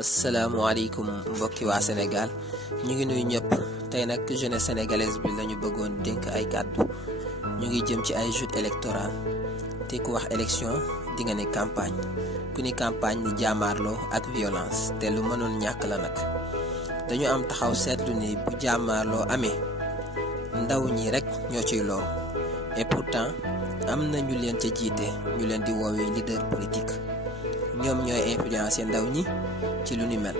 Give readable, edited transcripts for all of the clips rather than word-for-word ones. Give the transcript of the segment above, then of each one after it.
asalaamaaleykum mbokki waa Sénégal ñu ngi nuyu ñëpp tey nag jeunesse sénégalaise bi lañu bëggoon dénk ay kàddu ñu ngi jëm ci ay joutes électorales te ku wax élection di nga ne campagne ku ni campagne ni jaamaarloo ak violence te lu mënoon ñàkk la nag dañu am taxaw seetlu ni bu jaamaarloo amee ndaw ñi rek ñoo ciy loru et pourtant am na ñu leen ca jiite ñu leen di woowee leader politique ñoom ñooy influencer ndaw ñi ci lu ni mel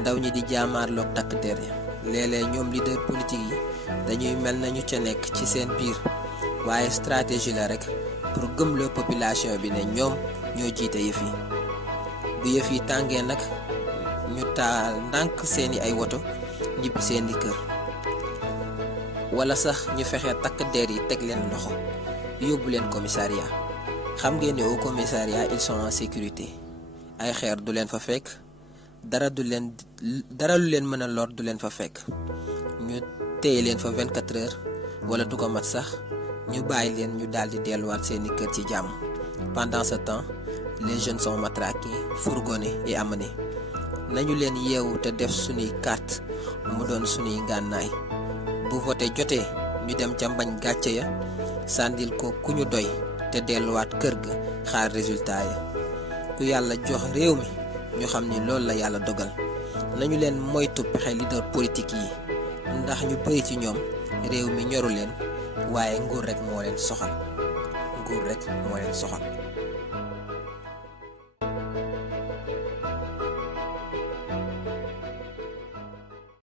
ndaw ñi di jaamaarloog takk der yi léeg-léeg ñoom leader politique yi dañuy mel nañu ca nekk ci seen biir waaye stratégie la rek pour gëmloo population bi ne ñoom ñoo jiite yëf yi bu yëf yi tàngee nag ñu taal ndànk seeni ay woto ñibbi seeni kër wala sax ñu fexe takk der yi teg leen loxo yóbbu leen commissariat xam ngeen ne au commissariat ils sont en sécurité ay xeer du leen fa fekk dara lu leen mën a lor du leen fa fekk ñu téye leen fa 24 heures wala du ko mat sax ñu bàyyi leen ñu daal di delluwaat seeni kër ci jàmm. Pendant ce temps les jeunes sont matraqués, fourgonnés et amenés. nañu leen yeewu te def suñuy carte mu doon suñuy ngànnaay bu voté jotee ñu dem ca mbañ gàcce ya sàndil ko ku ñu doy te delluwaat kër ga xaar résultat ya ku yàlla jox réew mi ñu xam ni loolu la yàlla dogal nañu leen moytu pexe leader politique yi ndax ñu bëri ci ñoom réew mi ñoru leen waaye nguur rek moo leen soxal.